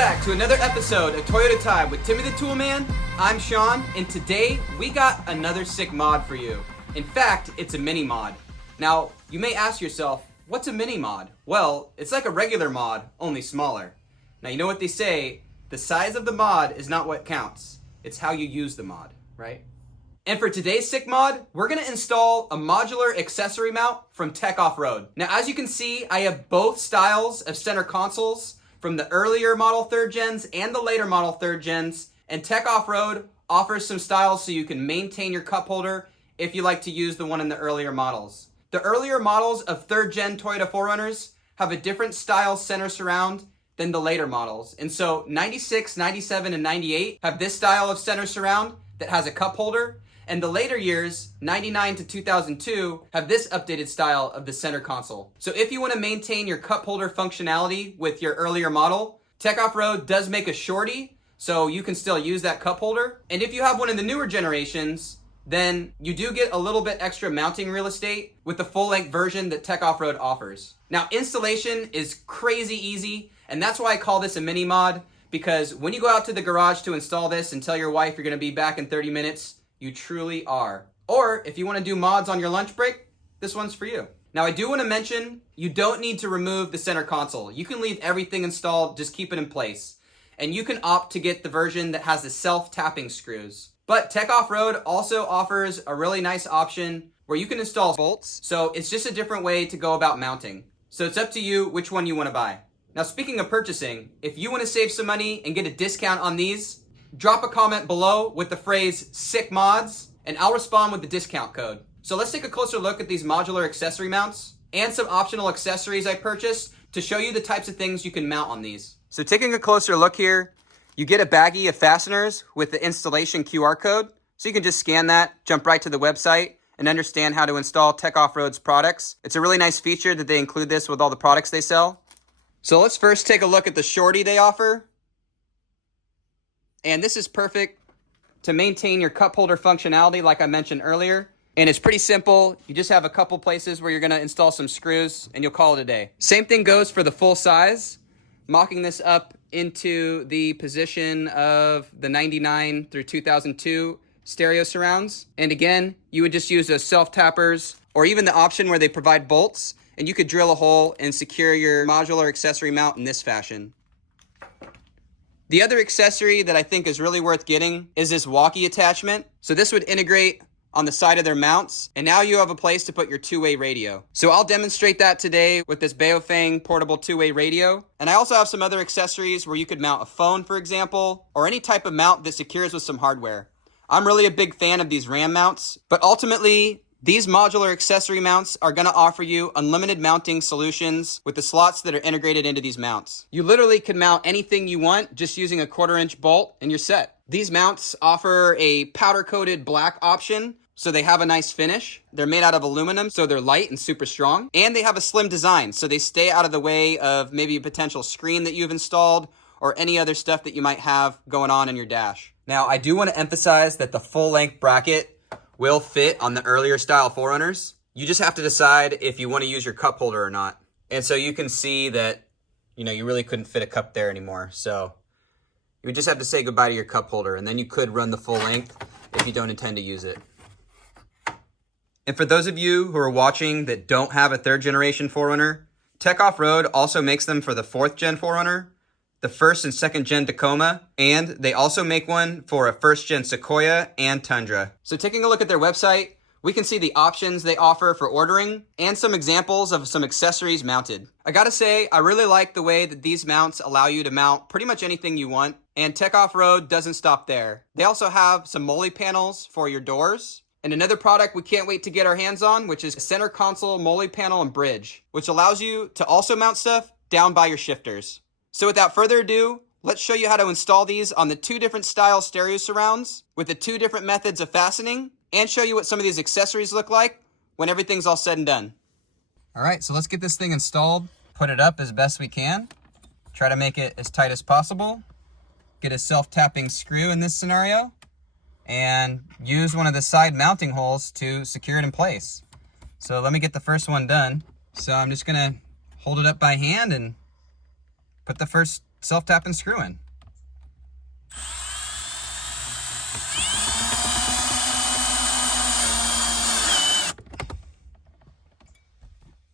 back to another episode of Toyota Time with Timmy the Toolman. I'm Sean, and today we got another sick mod for you. In fact, it's a mini mod. Now, you may ask yourself, what's a mini mod? Well, it's like a regular mod, only smaller. Now, you know what they say, the size of the mod is not what counts. It's how you use the mod, right? And for today's sick mod, we're gonna install a modular accessory mount from TEQ Offroad. Now, as you can see, I have both styles of center consoles from the earlier model 3rd gens and the later model 3rd gens. And TEQ Offroad offers some styles so you can maintain your cup holder if you like to use the one in the earlier models. The earlier models of 3rd gen Toyota 4Runners have a different style center surround than the later models. And so 96, 97, and 98 have this style of center surround that has a cup holder. And the later years, 99 to 2002, have this updated style of the center console. So if you want to maintain your cup holder functionality with your earlier model, TEQ Offroad does make a shorty, so you can still use that cup holder. And if you have one in the newer generations, then you do get a little bit extra mounting real estate with the full-length version that TEQ Offroad offers. Now, installation is crazy easy, and that's why I call this a mini mod, because when you go out to the garage to install this and tell your wife you're going to be back in 30 minutes, you truly are. Or if you want to do mods on your lunch break, this one's for you. Now, I do want to mention, you don't need to remove the center console. You can leave everything installed, just keep it in place. And you can opt to get the version that has the self-tapping screws. But TEQ Offroad also offers a really nice option where you can install bolts. So it's just a different way to go about mounting. So it's up to you which one you want to buy. Now, speaking of purchasing, if you want to save some money and get a discount on these, drop a comment below with the phrase sick mods and I'll respond with the discount code. So let's take a closer look at these modular accessory mounts and some optional accessories I purchased to show you the types of things you can mount on these. So taking a closer look here, you get a baggie of fasteners with the installation QR code. So you can just scan that, jump right to the website, and understand how to install TEQ Offroad's products. It's a really nice feature that they include this with all the products they sell. So let's first take a look at the shorty they offer. And this is perfect to maintain your cup holder functionality like I mentioned earlier. And it's pretty simple. You just have a couple places where you're gonna install some screws and you'll call it a day. Same thing goes for the full size. Mocking this up into the position of the 99 through 2002 stereo surrounds. And again, you would just use those self-tappers or even the option where they provide bolts and you could drill a hole and secure your modular accessory mount in this fashion. The other accessory that I think is really worth getting is this walkie attachment. So this would integrate on the side of their mounts, and now you have a place to put your two-way radio. So I'll demonstrate that today with this Baofeng portable two-way radio. And I also have some other accessories where you could mount a phone, for example, or any type of mount that secures with some hardware. I'm really a big fan of these RAM mounts, but ultimately, these modular accessory mounts are going to offer you unlimited mounting solutions with the slots that are integrated into these mounts. You literally can mount anything you want just using a 1/4-inch bolt and you're set. These mounts offer a powder-coated black option, so they have a nice finish. They're made out of aluminum, so they're light and super strong. And they have a slim design, so they stay out of the way of maybe a potential screen that you've installed or any other stuff that you might have going on in your dash. Now, I do want to emphasize that the full-length bracket will fit on the earlier style 4Runners. You just have to decide if you want to use your cup holder or not. And so you can see that, you really couldn't fit a cup there anymore. So you would just have to say goodbye to your cup holder, and then you could run the full length if you don't intend to use it. And for those of you who are watching that don't have a 3rd generation 4Runner, TEQ Offroad also makes them for the 4th gen 4Runner, the 1st and 2nd gen Tacoma, and they also make one for a 1st gen Sequoia and Tundra. So taking a look at their website, we can see the options they offer for ordering and some examples of some accessories mounted. I gotta say, I really like the way that these mounts allow you to mount pretty much anything you want, and TEQ Offroad doesn't stop there. They also have some MOLLE panels for your doors, and another product we can't wait to get our hands on, which is a center console MOLLE panel and bridge, which allows you to also mount stuff down by your shifters. So without further ado, let's show you how to install these on the 2 different style stereo surrounds with the 2 different methods of fastening and show you what some of these accessories look like when everything's all said and done. All right, so let's get this thing installed, put it up as best we can, try to make it as tight as possible, get a self-tapping screw in this scenario, and use one of the side mounting holes to secure it in place. So let me get the first one done. So I'm just gonna hold it up by hand and put the first self-tap and screw in.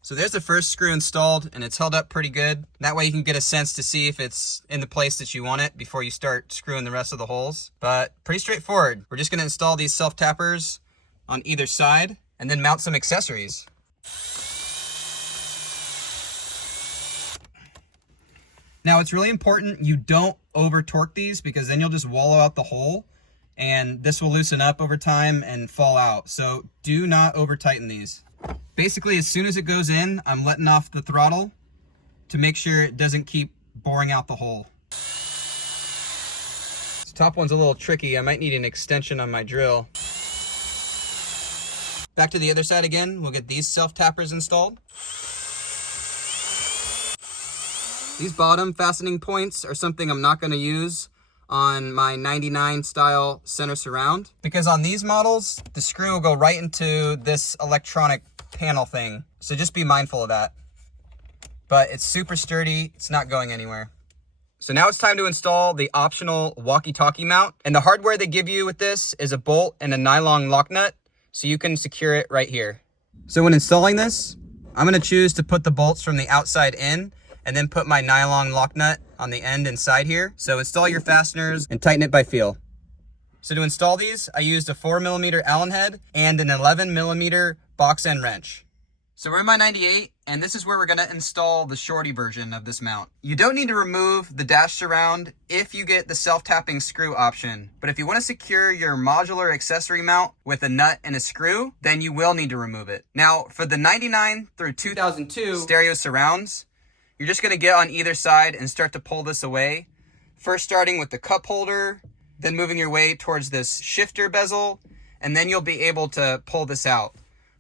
So there's the first screw installed, and it's held up pretty good. That way you can get a sense to see if it's in the place that you want it before you start screwing the rest of the holes. But pretty straightforward. We're just gonna install these self-tappers on either side and then mount some accessories. Now it's really important you don't over torque these, because then you'll just wallow out the hole and this will loosen up over time and fall out. So do not over tighten these. Basically, as soon as it goes in, I'm letting off the throttle to make sure it doesn't keep boring out the hole. This top one's a little tricky. I might need an extension on my drill. Back to the other side again, we'll get these self-tappers installed. These bottom fastening points are something I'm not going to use on my 99 style center surround, because on these models, the screw will go right into this electronic panel thing. So just be mindful of that. But it's super sturdy, it's not going anywhere. So now it's time to install the optional walkie-talkie mount. And the hardware they give you with this is a bolt and a nylon lock nut, so you can secure it right here. So when installing this, I'm gonna choose to put the bolts from the outside in and then put my nylon lock nut on the end inside here. So install your fasteners and tighten it by feel. So to install these, I used a 4mm Allen head and an 11mm box end wrench. So we're in my 98, and this is where we're gonna install the shorty version of this mount. You don't need to remove the dash surround if you get the self-tapping screw option. But if you wanna secure your modular accessory mount with a nut and a screw, then you will need to remove it. Now, for the 99 through 2002 stereo surrounds, you're just gonna get on either side and start to pull this away. First starting with the cup holder, then moving your way towards this shifter bezel, and then you'll be able to pull this out.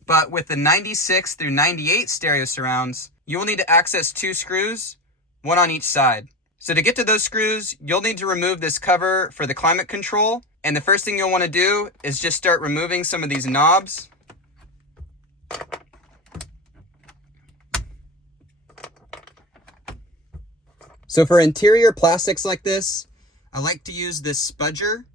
But with the 96 through 98 stereo surrounds, you will need to access 2 screws, one on each side. So to get to those screws, you'll need to remove this cover for the climate control. And the first thing you'll want to do is just start removing some of these knobs. So for interior plastics like this, I like to use this spudger,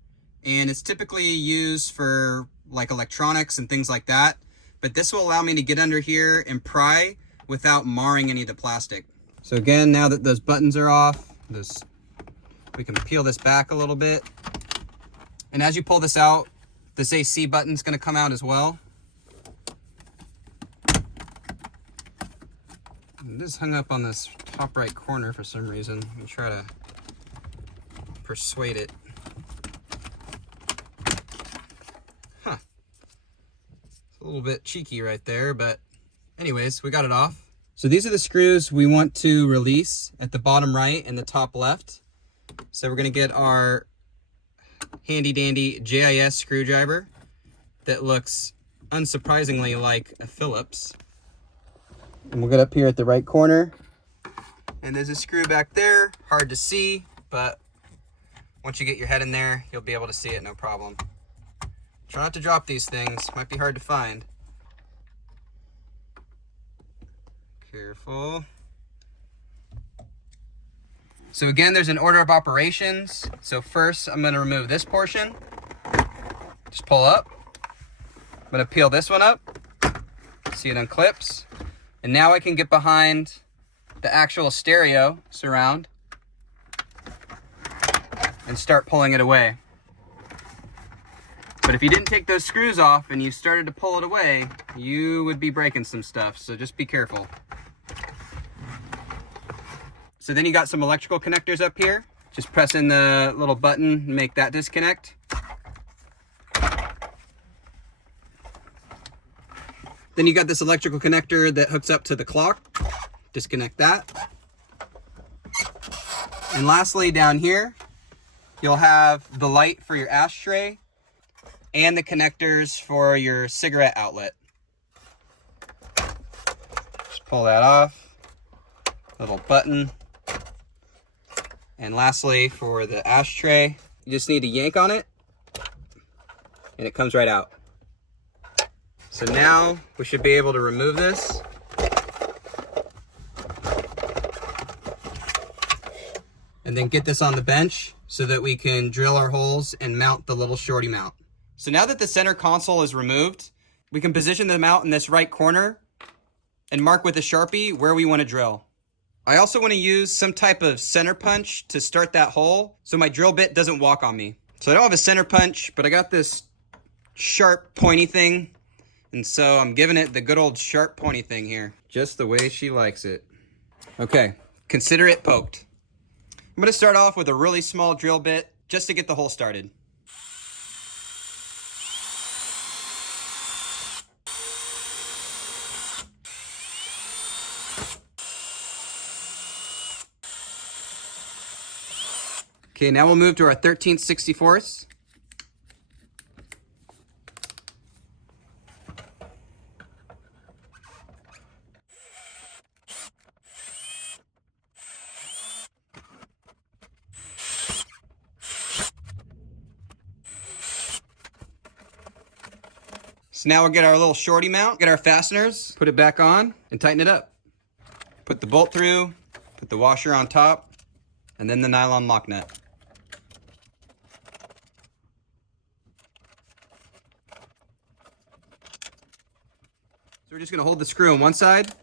and it's typically used for like electronics and things like that. But this will allow me to get under here and pry without marring any of the plastic. So again, now that those buttons are off, we can peel this back a little bit. And as you pull this out, this AC button's gonna come out as well. And this hung up on this top right corner for some reason. Let me try to persuade it. A little bit cheeky right there, but anyways, we got it off. So these are the screws we want to release at the bottom right and the top left. So we're gonna get our handy dandy JIS screwdriver that looks unsurprisingly like a Phillips. And we'll get up here at the right corner. And there's a screw back there, hard to see, but once you get your head in there, you'll be able to see it no problem. Try not to drop these things, might be hard to find. Careful. So again, there's an order of operations. So first, I'm gonna remove this portion. Just pull up. I'm gonna peel this one up. See it unclips. And now I can get behind the actual stereo surround and start pulling it away. But if you didn't take those screws off and you started to pull it away, you would be breaking some stuff, so just be careful. So then you got some electrical connectors up here. Just press in the little button and make that disconnect. Then you got this electrical connector that hooks up to the clock. Disconnect that. And lastly, down here, you'll have the light for your ashtray and the connectors for your cigarette outlet. Just pull that off. Little button. And lastly, for the ashtray, you just need to yank on it and it comes right out. So now we should be able to remove this. and then get this on the bench so that we can drill our holes and mount the little shorty mount. So now that the center console is removed, we can position the mount in this right corner and mark with a Sharpie where we want to drill. I also want to use some type of center punch to start that hole so my drill bit doesn't walk on me. So I don't have a center punch, but I got this sharp pointy thing, and so I'm giving it the good old sharp pointy thing here, just the way she likes it. Okay, consider it poked. I'm going to start off with a really small drill bit just to get the hole started. Okay, now we'll move to our 13/64. So now we'll get our little shorty mount, get our fasteners, put it back on, and tighten it up. Put the bolt through, put the washer on top, and then the nylon lock nut. So we're just gonna hold the screw on one side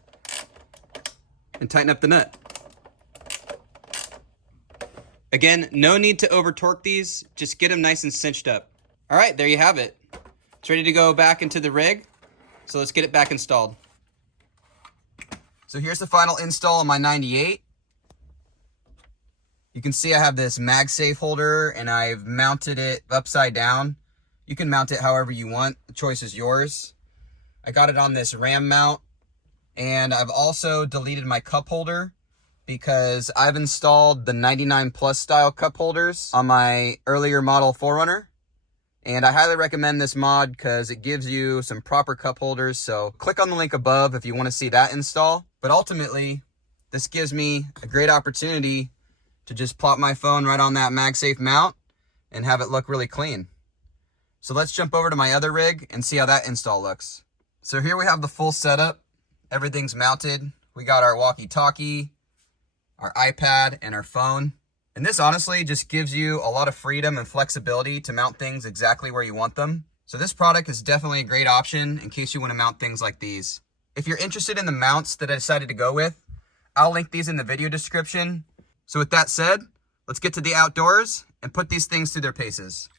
and tighten up the nut. Again, no need to over torque these, just get them nice and cinched up. All right, there you have it. It's ready to go back into the rig, so let's get it back installed. So here's the final install on my 98. You can see I have this MagSafe holder and I've mounted it upside down. You can mount it however you want, the choice is yours. I got it on this ram mount, and I've also deleted my cup holder because I've installed the 99 Plus style cup holders on my earlier model 4Runner. And I highly recommend this mod because it gives you some proper cup holders. So click on the link above if you want to see that install. But ultimately, this gives me a great opportunity to just plop my phone right on that MagSafe mount and have it look really clean. So let's jump over to my other rig and see how that install looks. So here we have the full setup. Everything's mounted. We got our walkie-talkie, our iPad, and our phone. And this honestly just gives you a lot of freedom and flexibility to mount things exactly where you want them. So this product is definitely a great option in case you want to mount things like these. If you're interested in the mounts that I decided to go with, I'll link these in the video description. So with that said, let's get to the outdoors and put these things through their paces.